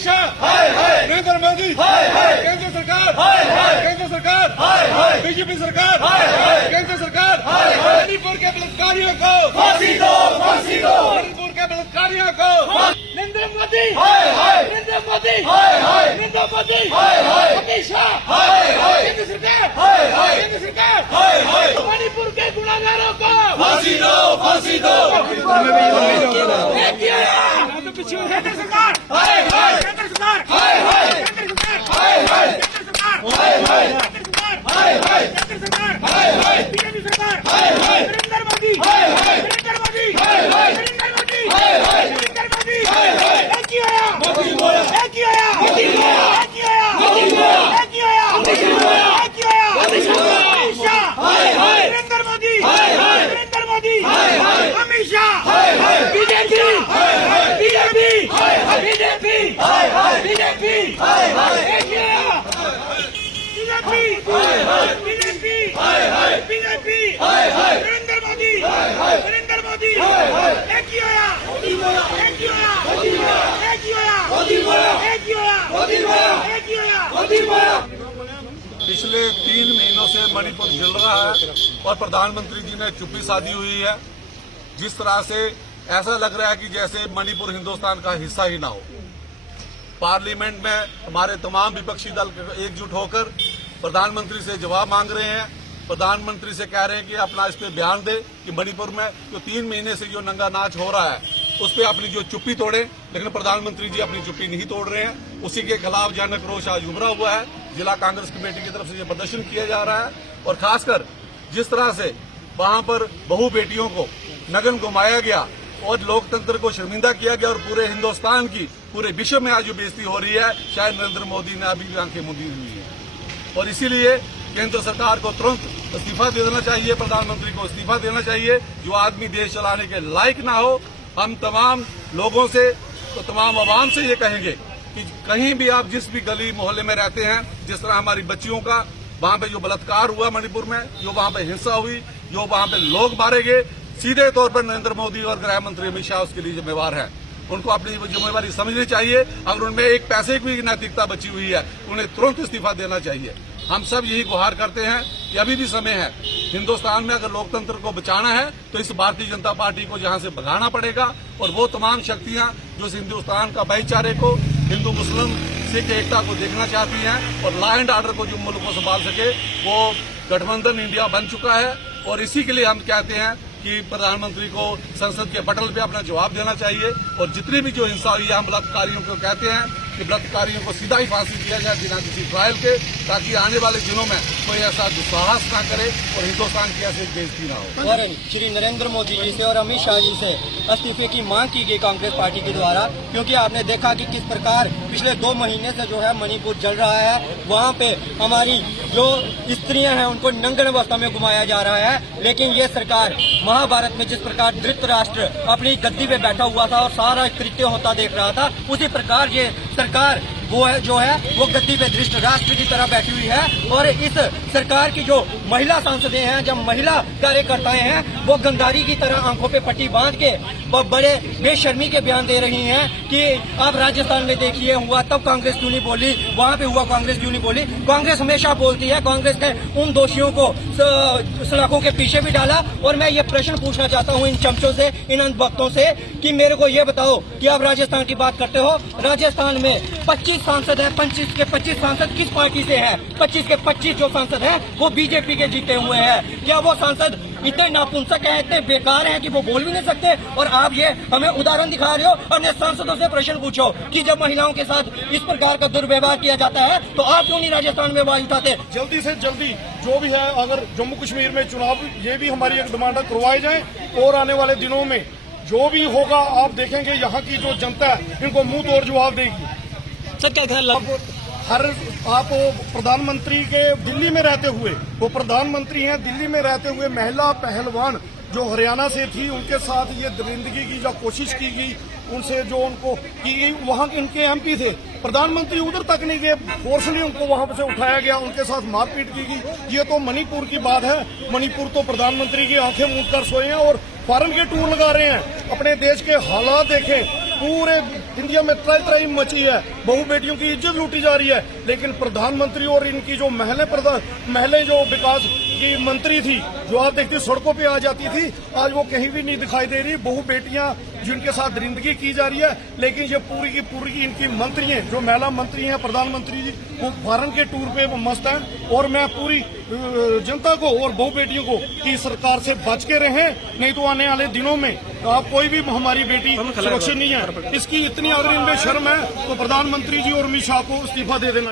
अमित शाह, नरेंद्र मोदी, केंद्र सरकार, केंद्र सरकार, बीजेपी सरकार, केंद्र सरकार, मणिपुर के बलात्कारियों को फांसी दो, फांसी दो, मणिपुर के बलात्कारियों को नरेंद्र मोदी, नरेंद्र मोदी, नरेंद्र मोदी, अमित शाह, केंद्र सरकार, केंद्र सरकार, मणिपुर के गुनाहगारों को फांसी दो, फांसी दो। केंद्र सरकार, केंद्र सरकार, केंद्र सरकार, केंद्र सरकार, बीजेपी सरकार, नरेंद्र मोदी, नरेंद्र मोदी, नरेंद्र मोदी, नरेंद्र मोदी, एक ही आया, एक ही आया, एक ही आया, एक ही आया, एक ही आया, एक ही आया, Amit Shah, Narendra Modi, Narendra Modi, Amit Shah, BJP, BJP, BJP, BJP, एक ही आया, BJP, BJP, BJP, Narendra Modi, Narendra Modi, एक ही आया, एक ही आया, एक ही आया, एक ही आया, एक ही आया। पिछले 3 महीनों से मणिपुर जल रहा है और प्रधानमंत्री जी ने चुप्पी साधी हुई है। जिस तरह से ऐसा लग रहा है कि जैसे मणिपुर हिंदुस्तान का हिस्सा ही ना हो। पार्लियामेंट में हमारे तमाम विपक्षी दल एकजुट होकर प्रधानमंत्री से जवाब मांग रहे हैं। प्रधानमंत्री से कह रहे हैं कि अपना इस पे बयान दे कि मणिपुर में जो 3 महीने से जो नंगा नाच हो रहा है उस पे अपनी जो चुप्पी तोड़े, लेकिन प्रधानमंत्री जी अपनी चुप्पी नहीं तोड़ रहे हैं। उसी के खिलाफ जनक रोष आज उभरा हुआ है। जिला कांग्रेस कमेटी की तरफ से ये प्रदर्शन किया जा रहा है और खासकर जिस तरह से वहां पर बहु बेटियों को नग्न घुमाया गया और लोकतंत्र को शर्मिंदा किया गया और पूरे हिंदुस्तान की, पूरे विश्व में आज जो बेइज्जती हो रही है, शायद नरेंद्र मोदी ने अभी भी आंखें मूंदी हुई है। और इसीलिए केंद्र सरकार को तुरंत इस्तीफा दे देना चाहिए, प्रधानमंत्री को इस्तीफा देना चाहिए। जो आदमी देश चलाने के लायक ना हो। हम तमाम लोगों से, तो तमाम आवाम से ये कहेंगे कि कहीं भी आप जिस भी गली मोहल्ले में रहते हैं, जिस तरह हमारी बच्चियों का वहां पे जो बलात्कार हुआ मणिपुर में, जो वहां पे हिंसा हुई, जो वहां पे लोग मारे गए, सीधे तौर पर नरेंद्र मोदी और गृह मंत्री अमित शाह उसके लिए जिम्मेवार है। उनको अपनी जिम्मेवारी समझनी चाहिए। अगर उनमें एक पैसे की भी नैतिकता बची हुई है, उन्हें तुरंत इस्तीफा देना चाहिए। हम सब यही गुहार करते हैं कि अभी भी समय है। हिंदुस्तान में अगर लोकतंत्र को बचाना है तो इस भारतीय जनता पार्टी को यहां से भगाना पड़ेगा और वो तमाम शक्तियां जो इस हिंदुस्तान का भाईचारे को, हिंदू मुस्लिम सिख एकता को देखना चाहती हैं और लॉ एंड ऑर्डर को जो मुल्क को संभाल सके, वो गठबंधन इंडिया बन चुका है। और इसी के लिए हम कहते हैं कि प्रधानमंत्री को संसद के पटल पे अपना जवाब देना चाहिए और जितनी भी जो हिंसा हुई है, हम बलात्कारियों को कहते हैं कि बलात्कारियों को सीधा ही फांसी दिया जाए बिना किसी ट्रायल के, ताकि आने वाले दिनों में कोई ऐसा दुस्साहस न करे और हिंदुस्तान की ऐसी बेइज्जती न हो। और श्री नरेंद्र मोदी जी से और अमित शाह जी से इस्तीफे की मांग की गई कांग्रेस पार्टी के द्वारा, क्योंकि आपने देखा कि किस प्रकार पिछले 2 महीने से जो है मणिपुर जल रहा है। वहाँ पे हमारी जो स्त्रियां हैं उनको नंगन अवस्था में घुमाया जा रहा है। लेकिन ये सरकार महाभारत में जिस प्रकार धृतराष्ट्र अपनी गद्दी पे बैठा हुआ था और सारा कृत्य होता देख रहा था, उसी प्रकार ये सरकार वो है जो है वो गद्दी पे धृतराष्ट्र की तरह बैठी हुई है। और इस सरकार की जो महिला सांसदें हैं, जब महिला कार्यकर्ताएं हैं, वो गंगारी की तरह आंखों पे पट्टी बांध के बड़े बेशर्मी के बयान दे रही हैं कि आप राजस्थान में देखिए हुआ तब कांग्रेस क्यों नहीं बोली, वहाँ पे हुआ कांग्रेस क्यों नहीं बोली। कांग्रेस हमेशा बोलती है। कांग्रेस ने उन दोषियों को सलाखों के पीछे भी डाला। और मैं ये प्रश्न पूछना चाहता हूँ इन चमचों से, इन अंधभक्तों से, कि मेरे को ये बताओ कि आप राजस्थान की बात करते हो, राजस्थान में 25 सांसद है, 25 के 25 सांसद किस पार्टी से हैं? 25 के 25 जो सांसद हैं वो बीजेपी के जीते हुए हैं। क्या वो सांसद इतने नापुंसक हैं, इतने बेकार हैं कि वो बोल भी नहीं सकते? और आप ये हमें उदाहरण दिखा रहे हो। अपने सांसदों से प्रश्न पूछो कि जब महिलाओं के साथ इस प्रकार का दुर्व्यवहार किया जाता है तो आप क्यों नहीं राजस्थान में आवाज उठाते? जल्दी से जल्दी जो भी है, अगर जम्मू कश्मीर में चुनाव, ये भी हमारी एक डिमांड करवाए जाए और आने वाले दिनों में जो भी होगा आप देखेंगे यहाँ की जो जनता है इनको मुंह तोड़ जवाब देगी। सर क्या आप प्रधानमंत्री के दिल्ली में रहते हुए, वो प्रधानमंत्री हैं, दिल्ली में रहते हुए महिला पहलवान जो हरियाणा से थी उनके साथ ये दरिंदगी की जो कोशिश की गई, उनसे जो उनको कि वहाँ इनके एमपी थे, प्रधानमंत्री उधर तक नहीं गए, फोर्सली उनको वहाँ से उठाया गया, उनके साथ मारपीट की गई। ये तो मणिपुर की बात है। मणिपुर तो प्रधानमंत्री की आंखें मूंद कर सोए हैं और फॉरेन के टूर लगा रहे हैं। अपने देश के हालात देखें, पूरे इंडिया में त्राही त्राही मची है, बहु बेटियों की इज्जत लूटी जा रही है। लेकिन प्रधानमंत्री और इनकी जो महिलाएं जो विकास की मंत्री थी, जो आप देखते सड़कों पे आ जाती थी, आज वो कहीं भी नहीं दिखाई दे रही। बहु बेटियां जिनके साथ दरिंदगी की जा रही है, लेकिन ये पूरी की पूरी इनकी मंत्री हैं, जो महिला मंत्री हैं, प्रधानमंत्री जी वो फॉरेन के टूर पे मस्त हैं। और मैं पूरी जनता को और बहु बेटियों को कि सरकार से बच के रहें, नहीं तो आने वाले दिनों में आप कोई भी हमारी बेटी सुरक्षित नहीं है। इसकी इतनी अगर इनमें शर्म है तो प्रधानमंत्री जी और अमित शाह को इस्तीफा दे देना।